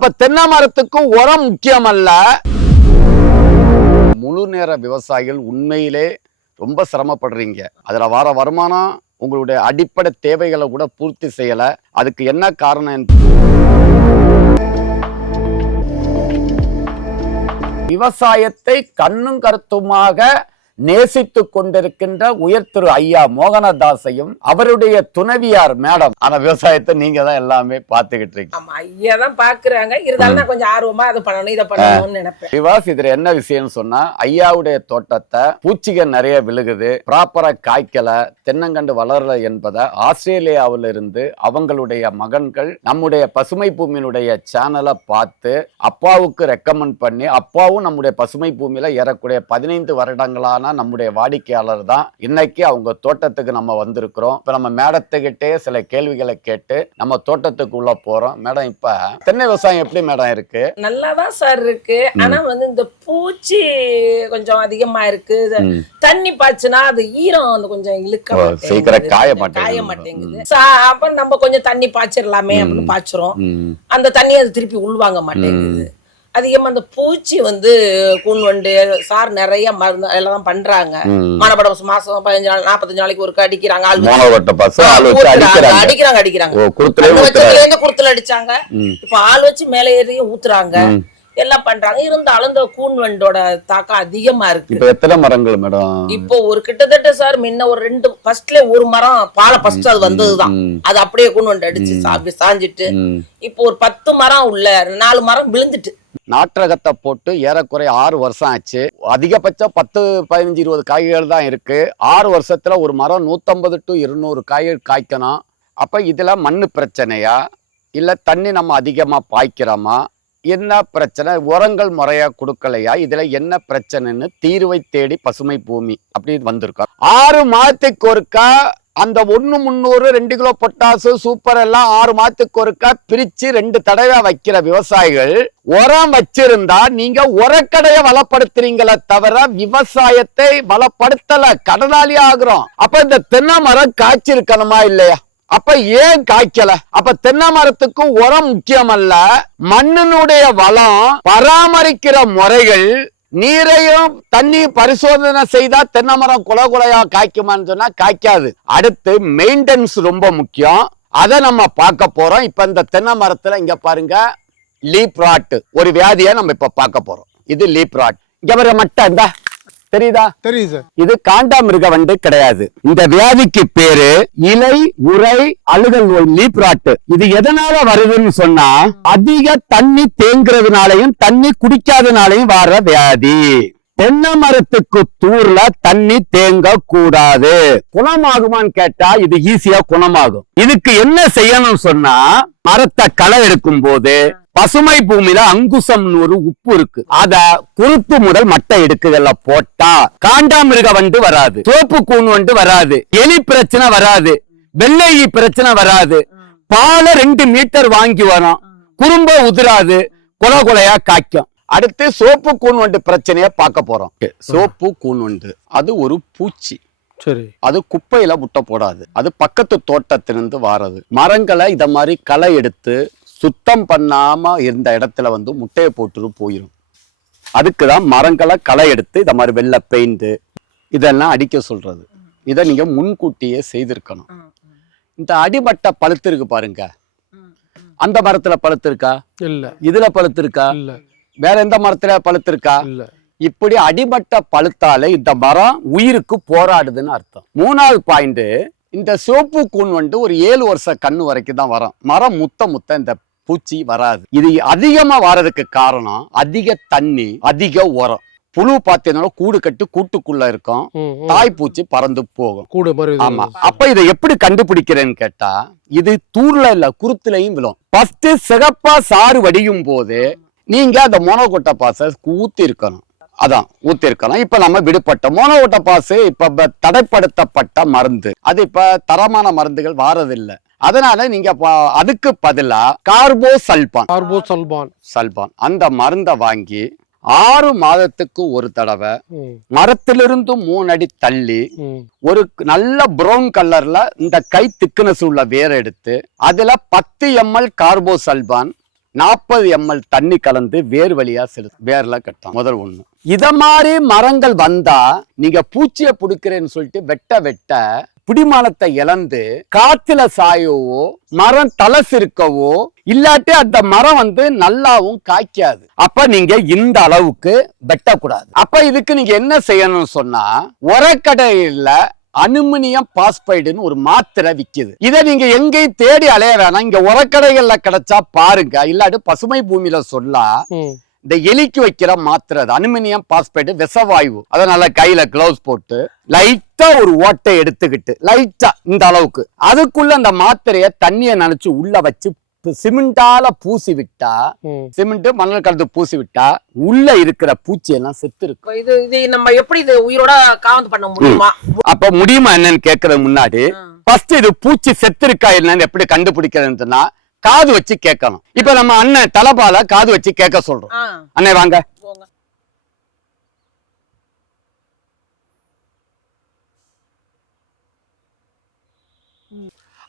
அப்ப தென்னை மரத்துக்கு உரம் முக்கியம் அல்ல. முழு நேர விவசாயிகள் உண்மையிலே ரொம்ப சிரமப்படுறீங்க. அதுல வர வருமானம் உங்களுடைய அடிப்படை தேவைகளை கூட பூர்த்தி செய்யல. அதுக்கு என்ன காரணம்? விவசாயத்தை கண்ணும் கருத்துமாக நேசித்து கொண்டிருக்கின்ற உயர் திரு ஐயா மோகனதாசையும் அவருடைய துணைவியார் மேடம். ஆனா விவசாயத்தை நீங்க தான் எல்லாமே பாத்துக்கிட்டு இருக்கீங்க. ஆமா, ஐயா தான் பாக்குறாங்க. இருந்தாலும் நான் கொஞ்சம் ஆர்வமா அதை பண்ணணும் இதை பண்ணணும்னு நினைப்பேன். விவாஸ், இதுல என்ன விஷயம்னு சொன்னா, ஐயாவுடைய தோட்டத்தை பூச்சிகள் நிறைய விழுகுது, ப்ராப்பரா காய்க்கல, தென்னங்கண்டு வளரல என்பதை ஆஸ்திரேலியாவில இருந்து அவங்களுடைய மகன்கள் நம்முடைய பசுமை பூமியினுடைய சேனலை பார்த்து அப்பாவுக்கு ரெக்கமெண்ட் பண்ணி, அப்பாவும் நம்முடைய பசுமை பூமியில ஏறக்கூடிய 15 வருடங்களான நம்முடைய வாடிக்கையாளர் தான். இன்னைக்கு அவங்க தோட்டத்துக்கு நம்ம வந்திருக்கிறோம். இப்ப நம்ம மேடத்துக்கிட்டே சில கேள்விகளை கேட்டு நம்ம தோட்டத்துக்குள்ள போறோம். மேடம், இப்ப தென்னை விவசாயம் எப்படி மேடம் இருக்கு? நல்லாதான் சார் இருக்கு. ஆனா இந்த பூச்சி கொஞ்சம் அதிகமா இருக்கு. தண்ணி பாய்ச்சுனா அது ஈரம் வந்து கொஞ்சம் இழுக்க சீக்கிரம் காய மாட்டேங்குது. அப்ப நம்ம கொஞ்சம் தண்ணி பாய்ச்சிடலாமே அப்படின்னு பாய்ச்சுறோம். அந்த தண்ணி அது திருப்பி உள்வாங்க மாட்டேங்குது. அதிகமா அந்த பூச்சி வந்து கூண் வண்டு சார் நிறைய மருந்து எல்லாம் பண்றாங்க. மனப்படம் மாசம் 15 நாள் 45 நாளைக்கு ஒரு அடிக்கிறாங்க. குருத்துல அடிச்சாங்க. இப்ப ஆள் வச்சு மேல ஏறியும் ஊத்துறாங்க, எல்லாம் பண்றாங்க. இருந்தாலும் இந்த கூண் வண்டோட தாக்கம் அதிகமா இருக்கு. இப்ப எத்தனை மரங்கள் மேடம்? இப்போ ஒரு கிட்டத்தட்ட சார் முன்ன ஒரு 2 ஃபர்ஸ்ட்ல ஒரு மரம் பாலை ஃபர்ஸ்ட் அது வந்ததுதான். அது அப்படியே கூண் வண்டு அடிச்சு சாஞ்சிட்டு இப்போ ஒரு 10 மரம் உள்ள 4 மரம் விழுந்துட்டு. நாற்றகத்தை போட்டு ஏறக்குறைய 6 வருஷம் ஆச்சு. அதிகபட்சம் 10, 15, 20 காய்கள் தான் இருக்கு. 6 வருஷத்துல ஒரு மரம் 150 to 200 காய்கள் காய்க்கணும். அப்ப இதுல மண்ணு பிரச்சனையா இல்ல தண்ணி நம்ம அதிகமா பாய்க்கிறோமா, என்ன பிரச்சனை, உரங்கள் முறையா கொடுக்கலையா, இதுல என்ன பிரச்சனைன்னு தீர்வை தேடி பசுமை பூமி அப்படி வந்திருக்கோம். 6 மாதத்துக்கு ஒருக்கா அந்த 1-300 2 கிலோ பொட்டாசு சூப்பர் எல்லாம் 6 மாதத்துக்கு ஒருக்கா பிரிச்சு 2 தடவை வைக்கிற விவசாயிகள் உரம் வச்சிருந்தா நீங்க உரக்கடையை வளப்படுத்துறீங்களே தவிர விவசாயத்தை வளப்படுத்தல, கடனாளி ஆகுறோம். அப்ப இந்த தென்னை மரம் காய்ச்சிருக்கணுமா இல்லையா? அப்ப ஏன் காய்க்கல? அப்ப தென்னை மரத்துக்கு உரம் முக்கியம் அல்ல, மண்ணினுடைய வளம், பராமரிக்கிற முறைகள், நீரையும் தண்ணி பரிசோதனை செய்தா தென்னை மரம் குலையா காய்க்குமான்னு சொன்னா காய்க்காது. அடுத்து மெயின்டெனன்ஸ் ரொம்ப முக்கியம். அதை நம்ம பார்க்க போறோம். இப்ப இந்த தென்னை மரத்துல இங்க பாருங்க, லீப் ராட் ஒரு வியாதியை நம்ம இப்ப பார்க்க போறோம். இது லீப் ராட். இங்க வர மட்டை இந்த தெரியுதா? தெரியுது. இது காண்டாமிருக வண்டு கிடையாது. இந்த வியாதிக்கு பேரு இலை உரை அழுகல் நோய், லீப் ராட். இது எதனால வருதுன்னு சொன்னா, அதிக தண்ணி தேங்குறதுனாலையும் தண்ணி குடிக்காதனாலையும் வர்ற வியாதி. தென்னை மரத்துக்கு தூர்ல தண்ணி தேங்க கூடாது. குணமாகுமான்னு கேட்டா இது ஈஸியா குணமாகும். இதுக்கு என்ன செய்யணும்னு சொன்னா, மரத்தை களை எடுக்கும் போது பசுமை பூமியில அங்குசம்னு ஒரு உப்பு இருக்கு, அத குருத்து முதல் மட்டை எடுக்குதல்ல போட்டா காண்டாமிருக வண்டு வராது, சோப்பு கூண் வண்டு வராது, எலி பிரச்சனை வராது, வெள்ளை பிரச்சனை வராது, பாலை 2 மீட்டர் வாங்கி வரும், குறும்ப உதிராது, குலையா காய்க்கும். அடுத்து சோப்பு கூண் வண்டு பிரச்சனைய பார்க்க போறோம். சோப்பு கூண் வண்டு அது ஒரு பூச்சி. சரி, அது குப்பையில முட்டை போடாது, அது பக்கத்து தோட்டத்திலிருந்து வாரது. மரங்களை இத மாதிரி களை எடுத்து சுத்தம் பண்ணாம இருந்த இடத்துல வந்து முட்டையை போட்டு போயிடும். அதுக்குதான் மரங்களை களை எடுத்து இத மாதிரி வெள்ளை பெயிண்ட் இதெல்லாம் அடிக்க சொல்றது. இதை நீங்க முன்கூட்டியே செய்திருக்கணும். இந்த அடிபட்ட பழுத்து இருக்கு பாருங்க, அந்த மரத்துல பழுத்து இருக்கா? இல்ல. இதுல பழுத்து இருக்கா? இல்ல. வேற எந்த மரத்துல பழுத்து இருக்கா? இல்ல. இப்படி அடிபட்ட பழுத்தாலே இந்த மரம் உயிருக்கு போராடுதுன்னு அர்த்தம். 3வது பாயிண்ட், இந்த சோப்பு கூண் வந்து ஒரு 7 வருஷ கண்ணு வரைக்கும் தான் வரும். மரம் முத்த இந்த பூச்சி வராது. இது அதிகமா வர்றதுக்கு காரணம் அதிக தண்ணி, அதிக உரம். புழு பார்த்தீங்கன்னா கூடு கட்டு கூட்டுக்குள்ள இருக்கும், தாய் பூச்சி பறந்து போகும். ஆமா. அப்ப இதை எப்படி கண்டுபிடிக்கிறேன்னு கேட்டா, இது தூர்ல இல்ல குருத்துலையும் விழும். ஃபர்ஸ்ட் சிகப்பா சாறு வடியும் போது நீங்க அந்த மோனோகோட்டை பாச ஊத்தி இருக்கணும். அதான் ஊத்தி இருக்கலாம். இப்ப நம்ம விடுபட்ட மோனோகோட்டை பாசு இப்ப தடைப்படுத்தப்பட்ட மருந்து, அது இப்ப தரமான மருந்துகள் வாரதில்லை. அதனால நீங்க அதுக்கு பதிலா கார்போசல்பான் அந்த மருந்தை வாங்கி 6 மாதத்துக்கு ஒரு தடவை மரத்திலிருந்து 3 அடி தள்ளி ஒரு நல்ல பிரவுன் கலர்ல இந்த கை திக்னஸ் உள்ள வேர் எடுத்து அதுல 10 ml கார்போசல்பான் 40 ml தண்ணி கலந்து வேர் வழியா செலுத்து, வேர்ல கட்டலாம். முதல் ஒண்ணு. இத மாதிரி மரங்கள் வந்தா நீங்க பூச்சியை புடிக்கிறேன்னு சொல்லிட்டு வெட்ட பிடிமானத்தை இழந்து காத்துல சாயவோ மரம் தலசிருக்கவோ இல்லாட்டி அந்த மரம் நல்லாவும் காய்க்காது. அப்ப நீங்க இந்த அளவுக்கு வெட்டக்கூடாது. அப்ப இதுக்கு நீங்க என்ன செய்யணும்னு சொன்னா, உரக்கடையில அலுமினியம் பாஸ்பைடுன்னு ஒரு மாத்திரை விக்குது. இதை நீங்க எங்கேயும் தேடி அலைய வேணாம், இங்க உரக்கடைகள்ல கிடைச்சா பாருங்க. இல்லாட்டி பசுமை பூமியில சொல்லா இந்த எலிக்கு வைக்கிற மாத்திரை அலுமினியம் பாஸ்பைடு விஷவாயு. அதனால கையில கிளவுஸ் போட்டு லைட்டா ஒரு ஓட்டை எடுத்துக்கிட்டு லைட்டா இந்த அளவுக்கு அதுக்குள்ள அந்த மாத்திரைய தண்ணிய நினைச்சு உள்ள வச்சு சிமெண்டால பூசி விட்டா, சிமெண்ட் மணல் கலந்து பூசி விட்டா உள்ள இருக்கிற பூச்சி எல்லாம் செத்து இருக்கு. இது நம்ம எப்படி இது உயிரோட காவந்து பண்ண முடியுமா? அப்ப முடியுமா என்னன்னு கேட்கறது முன்னாடி ஃபர்ஸ்ட் இது பூச்சி செத்து இருக்கா என்னன்னு எப்படி கண்டுபிடிக்கிறதுன்னா காது வச்சு கேட்கணும். இப்ப நம்ம அண்ணன் தலபால காது வச்சு கேட்க சொல்றோம். அண்ணே வாங்க.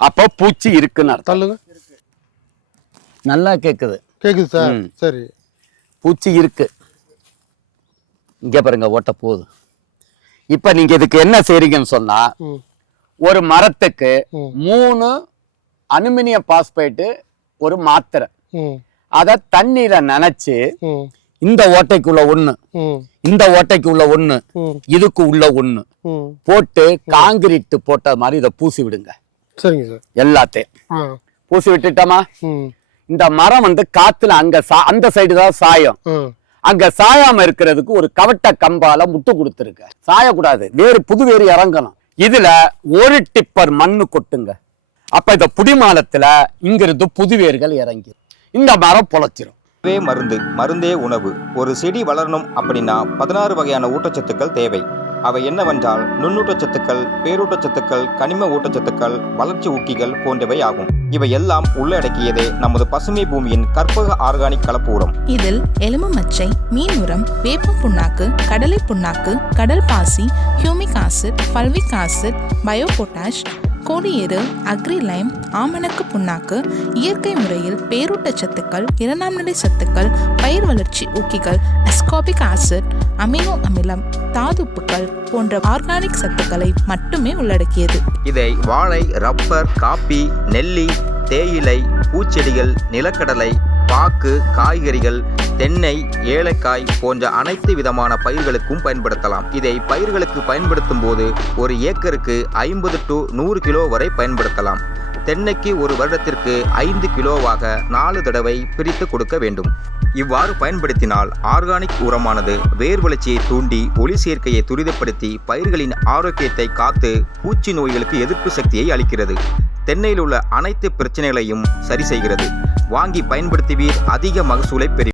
அப்ப பூச்சி இருக்குன்னு தள்ளுங்க. நல்லா கேக்குது. கேக்குது சார். சரி, பூச்சி இருக்கு. இங்க பாருங்க ஓட்ட போகுது. இப்ப நீங்க இதுக்கு என்ன செய்றீங்கன்னு சொன்னா, ஒரு மரத்துக்கு 3 அலுமினியம் பாஸ்பேட்டு ஒரு மாத்திரை, அத தண்ணீர நனைச்சு இந்த ஓட்டைக்குள்ள 1, இந்த ஓட்டைக்குள்ள 1, இதுக்கு உள்ள 1 போட்டு காங்கிரீட் போட்ட மாதிரி இதை பூசி விடுங்க. சரிங்க சார். எல்லாத்தையும் பூசி விட்டுட்டோமா, இந்த மரம் காத்துல அங்க அந்த சைடு தான் சாயம். அங்க சாயாம இருக்கிறதுக்கு ஒரு கவட்ட கம்பால முட்டு கொடுத்துருக்க. சாயக்கூடாது, புது வேறு இறங்கணும். இதுல 1 டிப்பர் மண்ணு கொட்டுங்க. அப்ப இந்த புடிமானத்துல இங்கிருந்து புது வேர்கள் இறங்கி இந்த மரம் பொழைச்சிரும். மருந்தே உணவு. ஒரு செடி வளரணும் அப்படின்னா 16 வகையான ஊட்டச்சத்துக்கள் தேவை. அவை என்னவென்றால் நுண்ணூட்டச்சத்துக்கள், பேரூட்டச்சத்துக்கள், கனிம ஊட்டச்சத்துக்கள், வளர்ச்சி ஊக்கிகள் போன்றவை ஆகும். இவை எல்லாம் உள்ளடக்கியதே நமது பசுமை பூமியின் கற்பக ஆர்கானிக் கலப்பூரம். இதில் எலும்பு மச்சை, மீன் உரம், வேப்பம் புண்ணாக்கு, கடலை புண்ணாக்கு, கடல் பாசி, humic acid, fulvic acid, bio potash, கோடியேறு, அக்ரிலைம், ஆமணக்கு புண்ணாக்கு, இயற்கை முறையில் பேரூட்டச்சத்துக்கள், 2ஆம் நிலை சத்துக்கள், பயிர் வளர்ச்சி ஊக்கிகள், அஸ்கார்பிக் ஆசிட், அமினோ அமிலம், தாதுப்புக்கள் போன்ற ஆர்கானிக் சத்துக்களை மட்டுமே உள்ளடக்கியது. இதை வாழை, ரப்பர், காப்பி, நெல்லி, தேயிலை, பூச்செடிகள், நிலக்கடலை, பாக்கு, காய்கறிகள், தென்னை, ஏலக்காய் போன்ற அனைத்து விதமான பயிர்களுக்கும் பயன்படுத்தலாம். இதை பயிர்களுக்கு பயன்படுத்தும் போது ஒரு ஏக்கருக்கு 50 to 100 கிலோ வரை பயன்படுத்தலாம். தென்னைக்கு ஒரு வருடத்திற்கு 5 கிலோவாக 4 தடவை பிரித்து கொடுக்க வேண்டும். இவ்வாறு பயன்படுத்தினால் ஆர்கானிக் உரமானது வேர் வளர்ச்சியை தூண்டி ஒளி சேர்க்கையை துரிதப்படுத்தி பயிர்களின் ஆரோக்கியத்தை காத்து பூச்சி நோய்களுக்கு எதிர்ப்பு சக்தியை அளிக்கிறது. தென்னையில் உள்ள அனைத்து பிரச்சனைகளையும் சரி செய்கிறது. வாங்கி பயன்படுத்துவீர், அதிக மகசூலை பெறுவீர்.